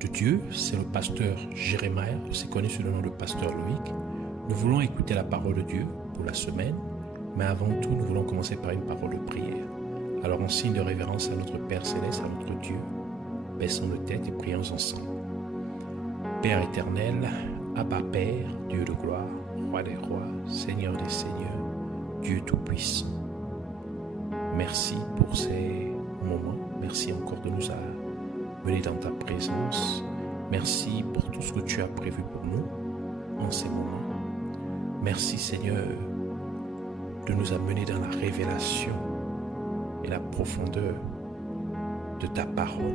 de Dieu, c'est le pasteur Jérémie, aussi connu sous le nom de pasteur Loïc. Nous voulons écouter la parole de Dieu pour la semaine, mais avant tout, nous voulons commencer par une parole de prière. Alors, en signe de révérence à notre Père Céleste, à notre Dieu, baissons nos têtes et prions ensemble. Père éternel, Abba Père, Dieu de gloire, Roi des rois, Seigneur des seigneurs, Dieu tout-puissant. Merci pour ces moments. Merci encore de nous amener dans ta présence. Merci pour tout ce que tu as prévu pour nous en ces moments. Merci Seigneur de nous amener dans la révélation et la profondeur de ta parole.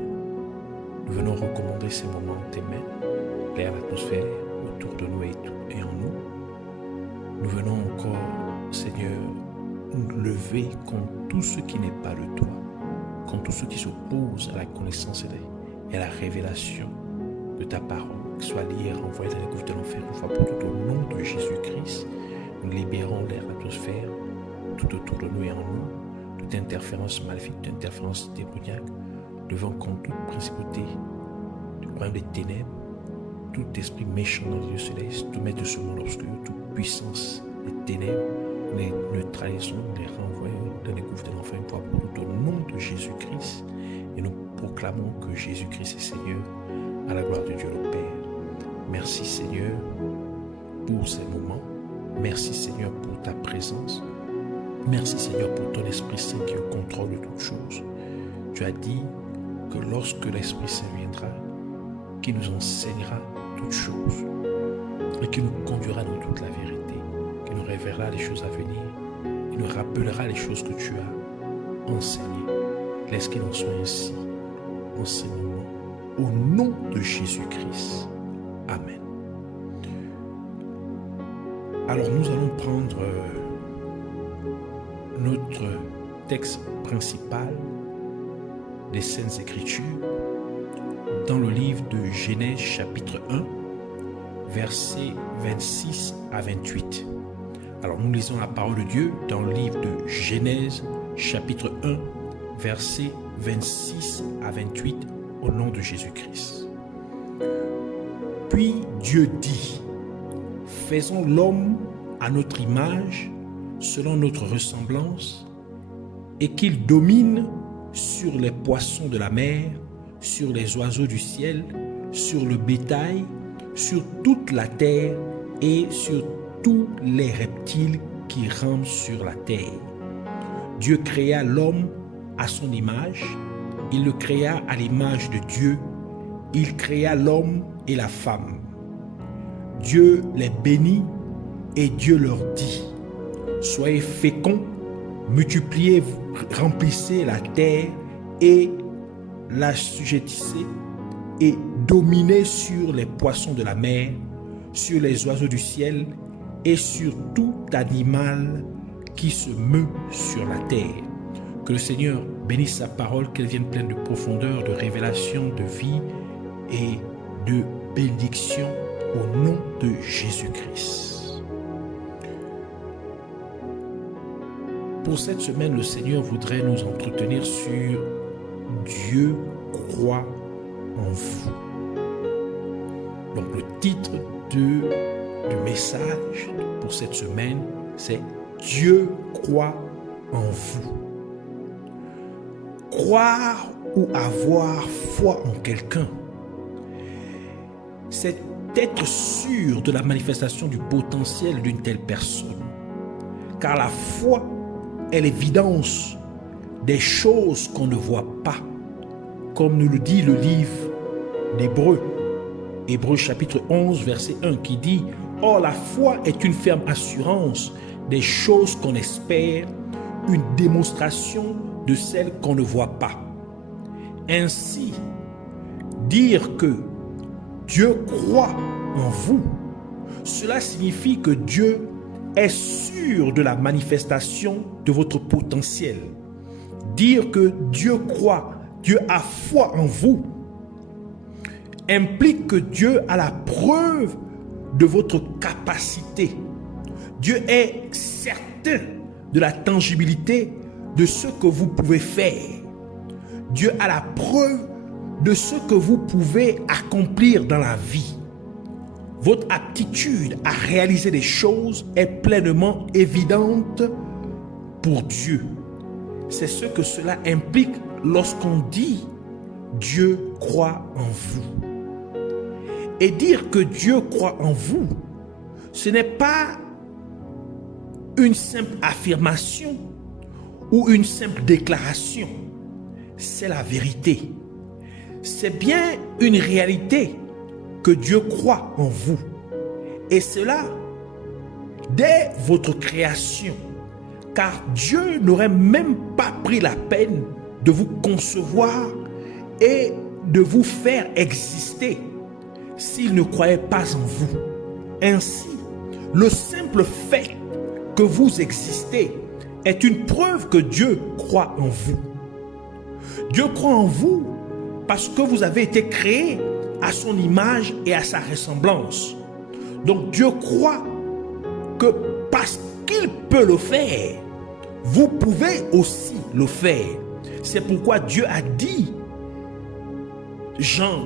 Nous venons recommander ces moments en tes mains, l'air, l'atmosphère autour de nous et en nous. Nous venons encore, Seigneur, nous lever contre tout ce qui n'est pas de toi, contre tout ce qui s'oppose à la connaissance et à la révélation de ta parole, que soit lié, renvoyé dans les gouffres de l'enfer, une fois pour toutes, au nom de Jésus-Christ. Nous libérons l'air, l'atmosphère, tout autour de nous et en nous, toute interférence maléfique, toute interférence démoniaque, devant contre toute principauté, du royaume des ténèbres, tout esprit méchant dans les lieux célestes, tout maître de ce monde obscur, toute puissance des ténèbres, les neutralisons, les renvoyons dans les gouffres de l'enfer une fois pour toutes au nom de Jésus-Christ. Et nous proclamons que Jésus-Christ est Seigneur à la gloire de Dieu le Père. Merci Seigneur pour ces moments. Merci Seigneur pour ta présence. Merci Seigneur pour ton Esprit Saint qui est au contrôle de toutes choses. Tu as dit que lorsque l'Esprit Saint viendra, qui nous enseignera toutes choses et qui nous conduira dans toute la vérité, qui nous révélera les choses à venir, qui nous rappellera les choses que tu as enseignées. Laisse qu'il en soit ainsi en ces moments. Au nom de Jésus-Christ. Amen. Alors nous allons prendre notre texte principal des Saintes Écritures dans le livre de Genèse chapitre 1, versets 26 à 28. Alors nous lisons la parole de Dieu dans le livre de Genèse chapitre 1, versets 26 à 28 au nom de Jésus-Christ. Puis Dieu dit, faisons l'homme à notre image, selon notre ressemblance, et qu'il domine sur les poissons de la mer, sur les oiseaux du ciel, sur le bétail, sur toute la terre et sur tous les reptiles qui rampent sur la terre. Dieu créa l'homme à son image, il le créa à l'image de Dieu, il créa l'homme et la femme. Dieu les bénit et Dieu leur dit, soyez féconds, multipliez, remplissez la terre et l'assujettissez et dominez sur les poissons de la mer, sur les oiseaux du ciel et sur tout animal qui se meut sur la terre. Que le Seigneur bénisse sa parole, qu'elle vienne pleine de profondeur, de révélation, de vie et de bénédiction au nom de Jésus-Christ. Pour cette semaine, le Seigneur voudrait nous entretenir sur Dieu croit en vous. Donc le titre du message pour cette semaine, c'est Dieu croit en vous. Croire ou avoir foi en quelqu'un, c'est être sûr de la manifestation du potentiel d'une telle personne. Car la foi est l'évidence des choses qu'on ne voit pas, comme nous le dit le livre d'Hébreux, Hébreux chapitre 11, verset 1, qui dit « Or la foi est une ferme assurance des choses qu'on espère, une démonstration de celles qu'on ne voit pas. » Ainsi, dire que Dieu croit en vous, cela signifie que Dieu est sûr de la manifestation de votre potentiel. Dire que Dieu croit, Dieu a foi en vous, implique que Dieu a la preuve de votre capacité. Dieu est certain de la tangibilité de ce que vous pouvez faire. Dieu a la preuve de ce que vous pouvez accomplir dans la vie. Votre aptitude à réaliser des choses est pleinement évidente pour Dieu. C'est ce que cela implique lorsqu'on dit « Dieu croit en vous ». Et dire que Dieu croit en vous, ce n'est pas une simple affirmation ou une simple déclaration. C'est la vérité. C'est bien une réalité que Dieu croit en vous. Et cela dès votre création. Car Dieu n'aurait même pas pris la peine de vous concevoir et de vous faire exister s'il ne croyait pas en vous. Ainsi, le simple fait que vous existez est une preuve que Dieu croit en vous. Dieu croit en vous parce que vous avez été créé à son image et à sa ressemblance. Donc Dieu croit que parce qu'il peut le faire, vous pouvez aussi le faire. C'est pourquoi Dieu a dit,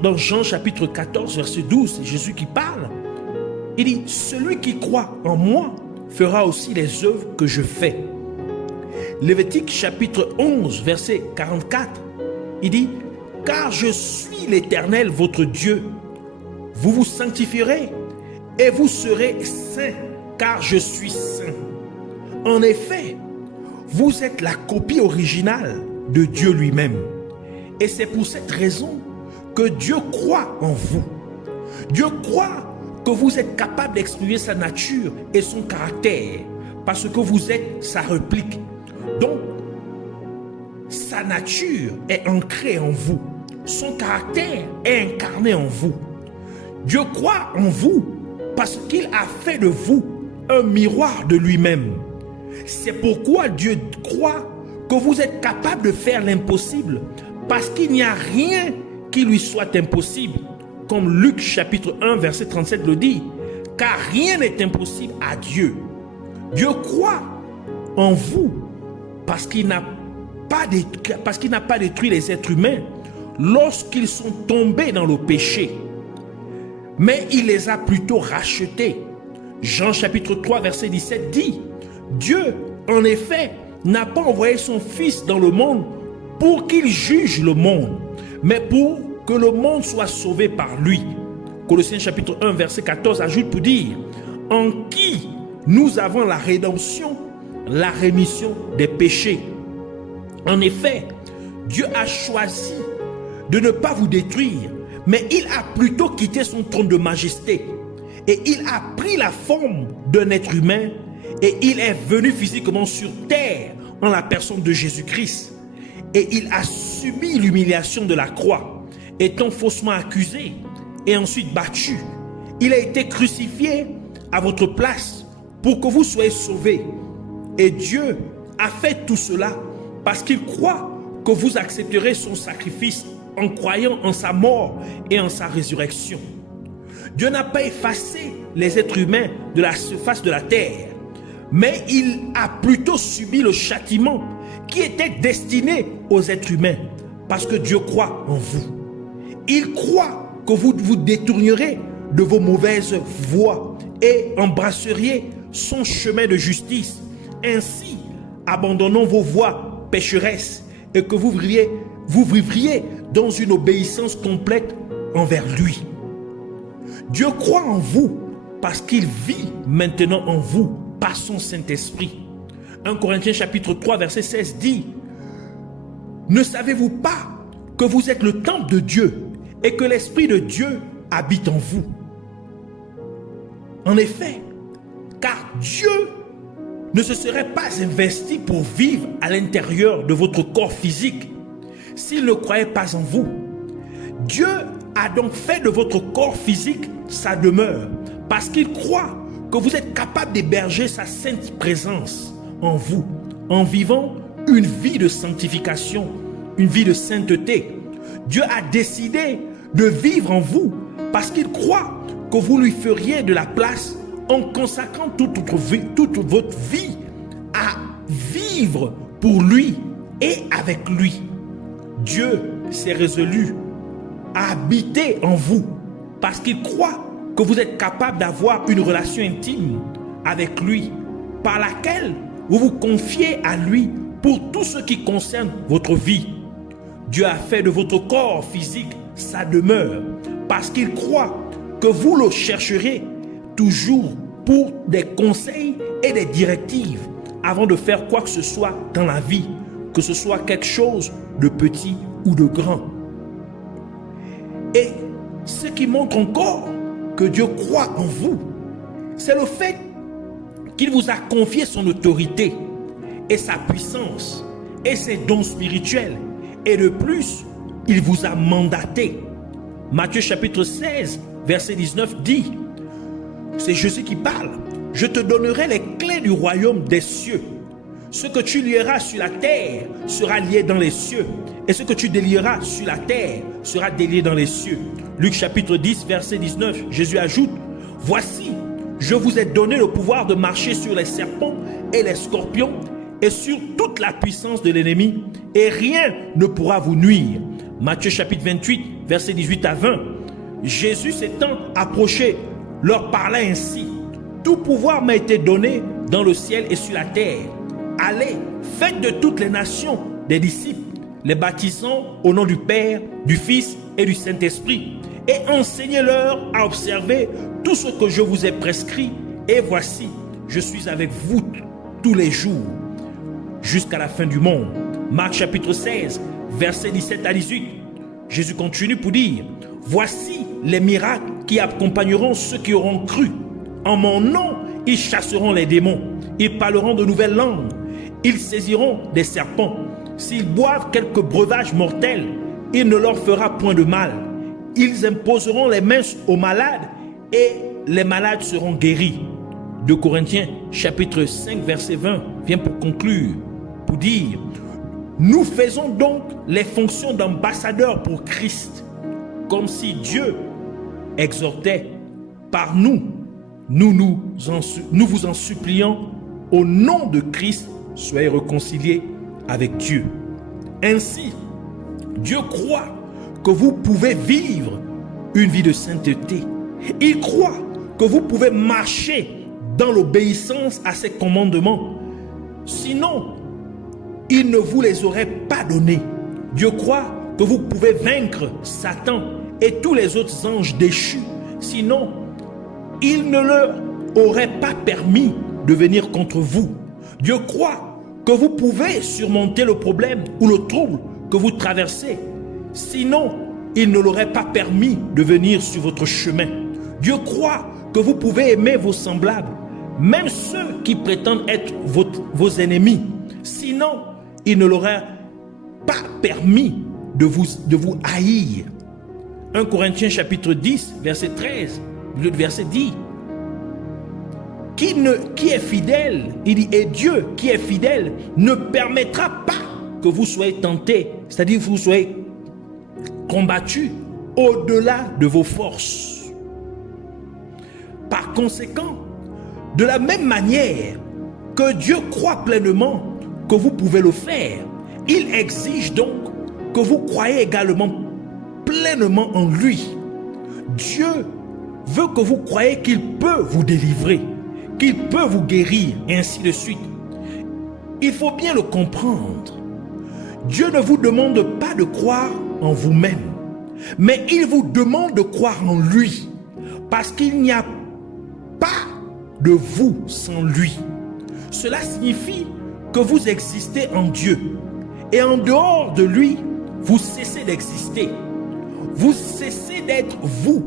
dans Jean chapitre 14 verset 12, c'est Jésus qui parle, il dit, celui qui croit en moi fera aussi les œuvres que je fais. Lévitique chapitre 11 verset 44, il dit, car je suis l'Éternel votre Dieu, vous vous sanctifierez et vous serez saints, car je suis saint. En effet, vous êtes la copie originale de Dieu lui-même. Et c'est pour cette raison que Dieu croit en vous. Dieu croit que vous êtes capable d'exprimer sa nature et son caractère parce que vous êtes sa réplique. Donc, sa nature est ancrée en vous. Son caractère est incarné en vous. Dieu croit en vous parce qu'il a fait de vous un miroir de lui-même. C'est pourquoi Dieu croit que vous êtes capable de faire l'impossible parce qu'il n'y a rien qui lui soit impossible. Comme Luc chapitre 1 verset 37 le dit, car rien n'est impossible à Dieu. Dieu croit en vous parce qu'il n'a pas détruit les êtres humains lorsqu'ils sont tombés dans le péché, mais il les a plutôt rachetés. Jean chapitre 3 verset 17 dit, Dieu en effet n'a pas envoyé son Fils dans le monde pour qu'il juge le monde, mais pour que le monde soit sauvé par lui. Colossiens chapitre 1 verset 14 ajoute pour dire, en qui nous avons la rédemption, la rémission des péchés. En effet, Dieu a choisi de ne pas vous détruire, mais il a plutôt quitté son trône de majesté et il a pris la forme d'un être humain et il est venu physiquement sur terre en la personne de Jésus-Christ et il a subi l'humiliation de la croix, étant faussement accusé et ensuite battu. Il a été crucifié à votre place pour que vous soyez sauvés. Et Dieu a fait tout cela parce qu'il croit que vous accepterez son sacrifice en croyant en sa mort et en sa résurrection. Dieu n'a pas effacé les êtres humains de la surface de la terre, mais il a plutôt subi le châtiment qui était destiné aux êtres humains parce que Dieu croit en vous. Il croit que vous vous détournerez de vos mauvaises voies et embrasseriez son chemin de justice. Ainsi, abandonnant vos voies pécheresses et que vous vivriez dans une obéissance complète envers lui. Dieu croit en vous parce qu'il vit maintenant en vous par son Saint-Esprit. 1 Corinthiens chapitre 3 verset 16 dit, ne savez-vous pas que vous êtes le temple de Dieu et que l'Esprit de Dieu habite en vous? En effet, car Dieu ne se serait pas investi pour vivre à l'intérieur de votre corps physique s'il ne croyait pas en vous. Dieu a donc fait de votre corps physique sa demeure parce qu'il croit que vous êtes capable d'héberger sa sainte présence en vous en vivant une vie de sanctification, une vie de sainteté. Dieu a décidé de vivre en vous parce qu'il croit que vous lui feriez de la place en consacrant toute votre vie à vivre pour lui et avec lui. Dieu s'est résolu à habiter en vous parce qu'il croit que vous êtes capable d'avoir une relation intime avec lui par laquelle vous vous confiez à lui pour tout ce qui concerne votre vie. Dieu a fait de votre corps physique sa demeure parce qu'il croit que vous le chercherez toujours pour des conseils et des directives avant de faire quoi que ce soit dans la vie, que ce soit quelque chose de petit ou de grand. Et ce qui montre encore que Dieu croit en vous, c'est le fait qu'il vous a confié son autorité et sa puissance et ses dons spirituels. Et de plus, il vous a mandaté. Matthieu chapitre 16, verset 19 dit, c'est Jésus qui parle, « Je te donnerai les clés du royaume des cieux. Ce que tu lieras sur la terre sera lié dans les cieux, et ce que tu délieras sur la terre sera délié dans les cieux. » Luc chapitre 10, verset 19, Jésus ajoute, « Voici, je vous ai donné le pouvoir de marcher sur les serpents et les scorpions et sur toute la puissance de l'ennemi, et rien ne pourra vous nuire. » Matthieu chapitre 28, verset 18 à 20. Jésus s'étant approché, leur parla ainsi, « Tout pouvoir m'a été donné dans le ciel et sur la terre. Allez, faites de toutes les nations des disciples, les baptisant au nom du Père, du Fils et du Saint-Esprit, et enseignez-leur à observer tout ce que je vous ai prescrit. Et voici, je suis avec vous tous les jours, jusqu'à la fin du monde. » Marc chapitre 16, verset 17 à 18. Jésus continue pour dire, « Voici les miracles qui accompagneront ceux qui auront cru. En mon nom, ils chasseront les démons. Ils parleront de nouvelles langues. Ils saisiront des serpents. S'ils boivent quelques breuvages mortels, il ne leur fera point de mal. Ils imposeront les mains aux malades et les malades seront guéris. » 2 Corinthiens chapitre 5 verset 20 vient pour conclure, pour dire, nous faisons donc les fonctions d'ambassadeurs pour Christ, comme si Dieu exhortait par nous, nous vous en supplions, au nom de Christ, soyez réconciliés avec Dieu. Ainsi, Dieu croit que vous pouvez vivre une vie de sainteté. Il croit que vous pouvez marcher dans l'obéissance à ses commandements. Sinon, il ne vous les aurait pas donnés. Dieu croit que vous pouvez vaincre Satan et tous les autres anges déchus. Sinon, il ne leur aurait pas permis de venir contre vous. Dieu croit que vous pouvez surmonter le problème ou le trouble que vous traversez. Sinon, il ne l'aurait pas permis de venir sur votre chemin. Dieu croit que vous pouvez aimer vos semblables, même ceux qui prétendent être vos ennemis. Sinon, il ne l'aurait pas permis de vous haïr. 1 Corinthiens chapitre 10, verset 13, le verset dit, qui est fidèle, il dit, et Dieu qui est fidèle ne permettra pas que vous soyez tentés, c'est-à-dire que vous soyez combattus au-delà de vos forces. Par conséquent, de la même manière que Dieu croit pleinement que vous pouvez le faire, il exige donc que vous croyez également pleinement en lui. Dieu veut que vous croyez qu'il peut vous délivrer, qu'il peut vous guérir, et ainsi de suite. Il faut bien le comprendre. Dieu ne vous demande pas de croire en vous-même, mais il vous demande de croire en lui, parce qu'il n'y a pas de vous sans lui. Cela signifie que vous existez en Dieu, et en dehors de lui, vous cessez d'exister. Vous cessez d'être vous.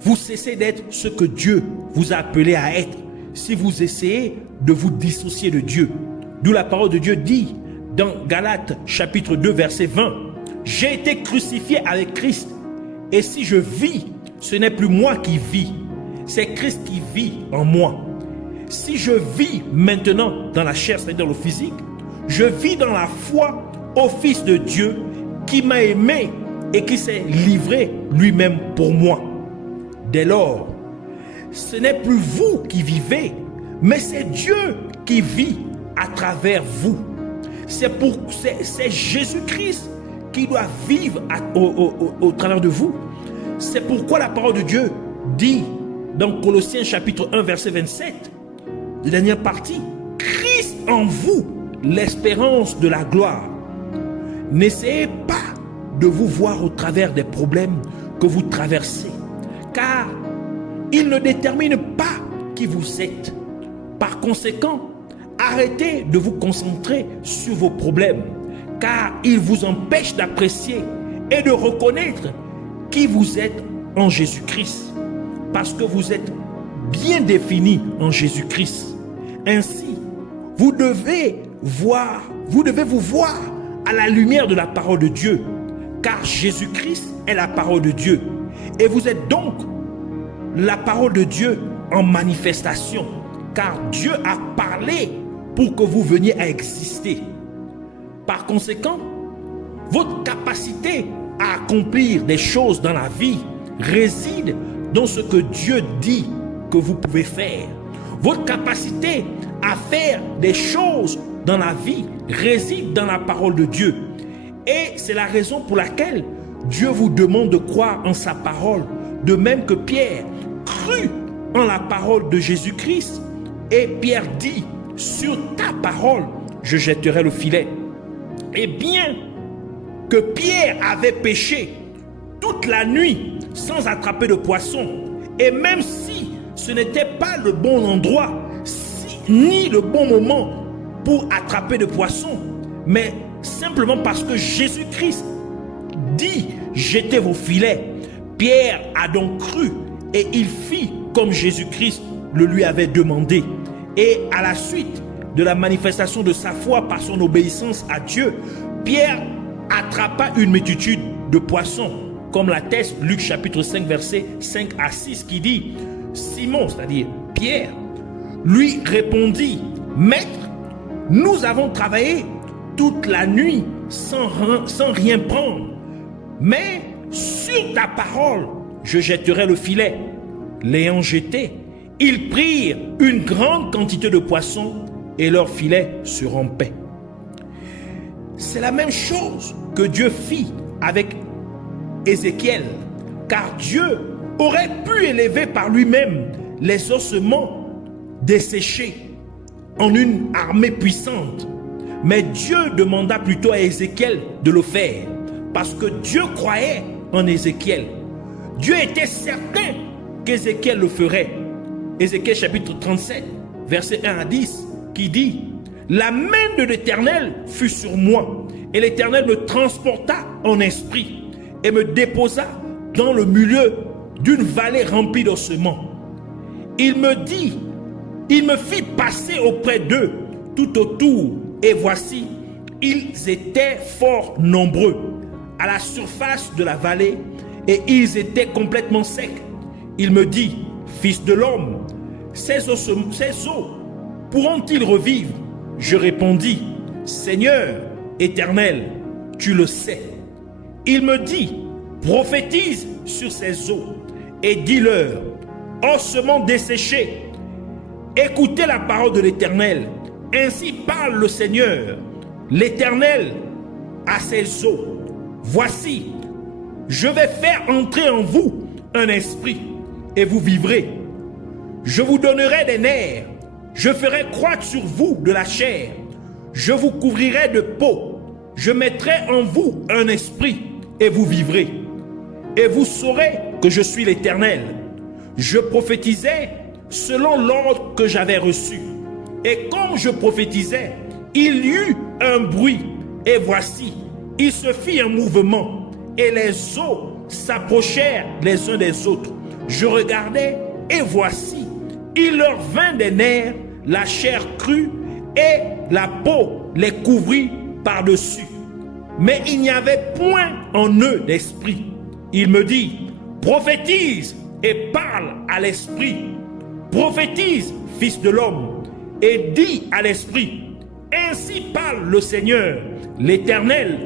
Vous cessez d'être ce que Dieu vous a appelé à être si vous essayez de vous dissocier de Dieu. D'où la parole de Dieu dit dans Galates chapitre 2 verset 20, « J'ai été crucifié avec Christ, et si je vis, ce n'est plus moi qui vis, c'est Christ qui vit en moi. Si je vis maintenant dans la chair, c'est-à-dire dans le physique, je vis dans la foi au Fils de Dieu qui m'a aimé et qui s'est livré lui-même pour moi. Dès lors, ce n'est plus vous qui vivez, mais c'est Dieu qui vit à travers vous. C'est Jésus-Christ qui doit vivre au travers de vous. C'est pourquoi la parole de Dieu dit dans Colossiens chapitre 1 verset 27, de dernière partie, Christ en vous, l'espérance de la gloire. N'essayez pas de vous voir au travers des problèmes que vous traversez, car ils ne déterminent pas qui vous êtes. Par conséquent, arrêtez de vous concentrer sur vos problèmes, car ils vous empêchent d'apprécier et de reconnaître qui vous êtes en Jésus-Christ, parce que vous êtes bien défini en Jésus-Christ. Ainsi, vous devez vous voir à la lumière de la parole de Dieu, car Jésus-Christ est la parole de Dieu. Et vous êtes donc la parole de Dieu en manifestation, car Dieu a parlé pour que vous veniez à exister. Par conséquent, votre capacité à accomplir des choses dans la vie réside dans ce que Dieu dit que vous pouvez faire. Votre capacité à faire des choses dans la vie réside dans la parole de Dieu. Et c'est la raison pour laquelle Dieu vous demande de croire en sa parole, de même que Pierre crut en la parole de Jésus-Christ. Et Pierre dit, sur ta parole, je jetterai le filet. Et bien que Pierre avait pêché toute la nuit sans attraper de poisson, et même si ce n'était pas le bon endroit, ni le bon moment pour attraper de poissons, mais simplement parce que Jésus-Christ dit, jetez vos filets, Pierre a donc cru et il fit comme Jésus-Christ le lui avait demandé. Et à la suite de la manifestation de sa foi par son obéissance à Dieu, Pierre attrapa une multitude de poissons, comme l'atteste Luc chapitre 5 verset 5 à 6 qui dit, Simon, c'est-à-dire Pierre, lui répondit, Maître, nous avons travaillé toute la nuit sans rien prendre, mais sur ta parole, je jetterai le filet. L'ayant jeté, ils prirent une grande quantité de poissons et leur filet se rompait. C'est la même chose que Dieu fit avec Ézéchiel, car Dieu aurait pu élever par lui-même les ossements desséchés en une armée puissante. Mais Dieu demanda plutôt à Ézéchiel de le faire, parce que Dieu croyait en Ézéchiel. Dieu était certain qu'Ézéchiel le ferait. Ézéchiel chapitre 37, verset 1 à 10, qui dit, la main de l'Éternel fut sur moi, et l'Éternel me transporta en esprit, et me déposa dans le milieu d'une vallée remplie d'ossements. Il me fit passer auprès d'eux tout autour, et voici, ils étaient fort nombreux à la surface de la vallée, et ils étaient complètement secs. Il me dit, Fils de l'homme, ces os pourront-ils revivre? Je répondis, Seigneur éternel, tu le sais. Il me dit, prophétise sur ces eaux et dis-leur, ossements desséchés, écoutez la parole de l'Éternel. Ainsi parle le Seigneur, l'Éternel à ces eaux. Voici, je vais faire entrer en vous un esprit et vous vivrez. Je vous donnerai des nerfs, je ferai croître sur vous de la chair, je vous couvrirai de peau, je mettrai en vous un esprit et vous vivrez. Et vous saurez que je suis l'Éternel. Je prophétisais selon l'ordre que j'avais reçu. Et comme je prophétisais, il y eut un bruit. Et voici, il se fit un mouvement. Et les eaux s'approchèrent les uns des autres. Je regardais et voici, il leur vint des nerfs, la chair crue et la peau les couvrit par-dessus. Mais il n'y avait point en eux d'esprit. Il me dit, prophétise et parle à l'esprit. Prophétise, fils de l'homme, et dis à l'esprit, ainsi parle le Seigneur, l'Éternel.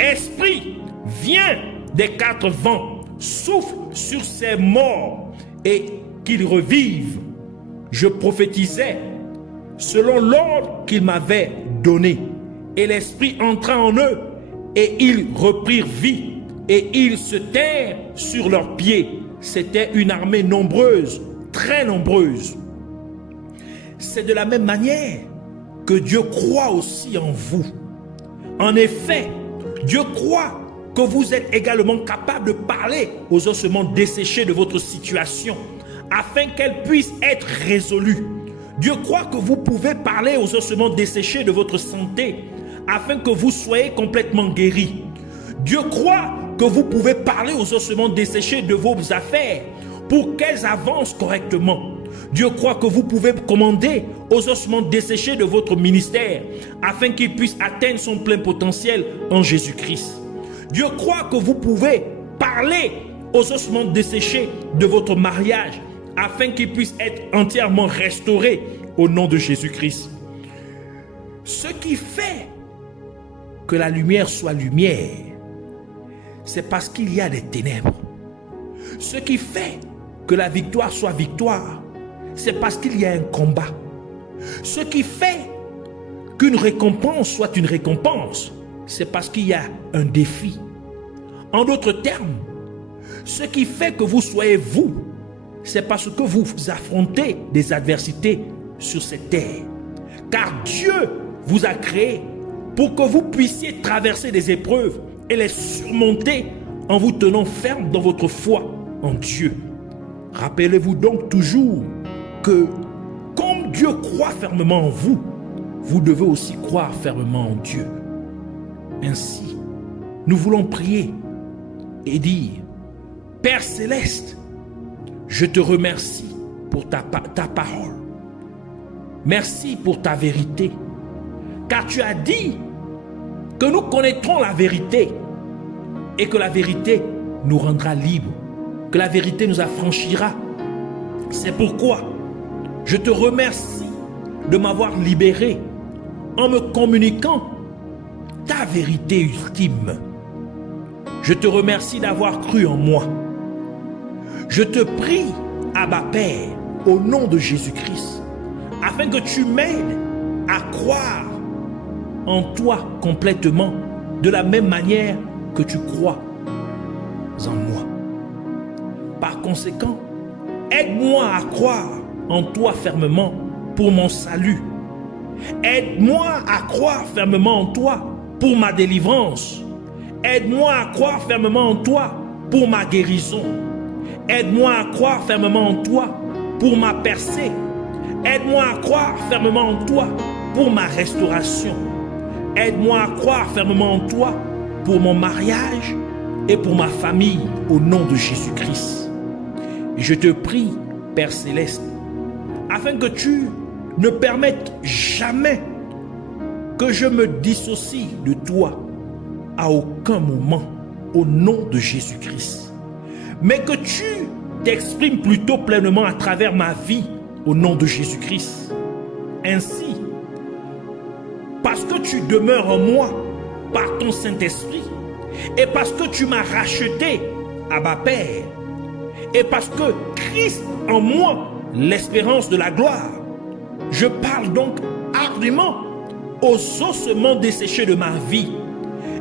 Esprit, viens des quatre vents, souffle sur ces morts et qu'ils revivent. Je prophétisais selon l'ordre qu'il m'avait donné. Et l'Esprit entra en eux et ils reprirent vie, et ils se tinrent sur leurs pieds. C'était une armée nombreuse, très nombreuse. C'est de la même manière que Dieu croit aussi en vous. En effet, Dieu croit que vous êtes également capable de parler aux ossements desséchés de votre situation, afin qu'elle puisse être résolue. Dieu croit que vous pouvez parler aux ossements desséchés de votre santé, afin que vous soyez complètement guéris. Dieu croit que vous pouvez parler aux ossements desséchés de vos affaires, pour qu'elles avancent correctement. Dieu croit que vous pouvez commander aux ossements desséchés de votre ministère, afin qu'ils puissent atteindre son plein potentiel en Jésus-Christ. Dieu croit que vous pouvez parler aux ossements desséchés de votre mariage, afin qu'ils puissent être entièrement restaurés au nom de Jésus-Christ. Ce qui fait que la lumière soit lumière, c'est parce qu'il y a des ténèbres. Ce qui fait que la victoire soit victoire, c'est parce qu'il y a un combat. Ce qui fait qu'une récompense soit une récompense, c'est parce qu'il y a un défi. En d'autres termes, ce qui fait que vous soyez vous, c'est parce que vous affrontez des adversités sur cette terre. Car Dieu vous a créé pour que vous puissiez traverser des épreuves et les surmonter en vous tenant ferme dans votre foi en Dieu. Rappelez-vous donc toujours que comme Dieu croit fermement en vous, vous devez aussi croire fermement en Dieu. Ainsi, nous voulons prier et dire: Père Céleste, je te remercie pour ta parole. Merci pour ta vérité. Car tu as dit que nous connaîtrons la vérité et que la vérité nous rendra libres, que la vérité nous affranchira. C'est pourquoi je te remercie de m'avoir libéré en me communiquant ta vérité ultime. Je te remercie d'avoir cru en moi. Je te prie, Abba Père, au nom de Jésus-Christ, afin que tu m'aides à croire en toi complètement, de la même manière que tu crois en moi. Par conséquent, aide-moi à croire en toi fermement pour mon salut. Aide-moi à croire fermement en toi pour ma délivrance. Aide-moi à croire fermement en toi pour ma guérison. Aide-moi à croire fermement en toi pour ma percée. Aide-moi à croire fermement en toi pour ma restauration. Aide-moi à croire fermement en toi pour mon mariage et pour ma famille au nom de Jésus-Christ. Et je te prie, Père Céleste, afin que tu ne permettes jamais que je me dissocie de toi à aucun moment au nom de Jésus-Christ, mais que tu t'exprimes plutôt pleinement à travers ma vie au nom de Jésus-Christ. Ainsi, parce que tu demeures en moi par ton Saint-Esprit et parce que tu m'as racheté, Abba Père, et parce que Christ en moi, l'espérance de la gloire, je parle donc ardemment aux ossements desséchés de ma vie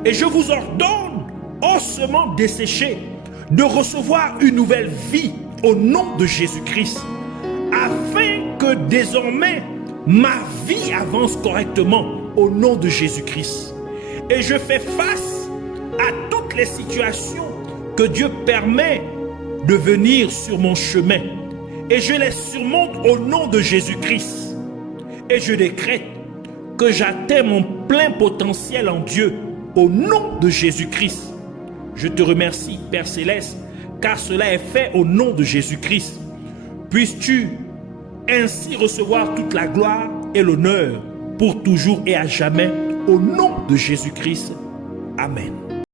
et je vous ordonne, ossements desséchés, de recevoir une nouvelle vie au nom de Jésus-Christ, afin que désormais ma vie avance correctement au nom de Jésus-Christ. Et je fais face à toutes les situations que Dieu permet de venir sur mon chemin. Et je les surmonte au nom de Jésus-Christ. Et je décrète que j'atteins mon plein potentiel en Dieu au nom de Jésus-Christ. Je te remercie, Père Céleste, car cela est fait au nom de Jésus-Christ. Puisses-tu ainsi recevoir toute la gloire et l'honneur pour toujours et à jamais, au nom de Jésus-Christ. Amen.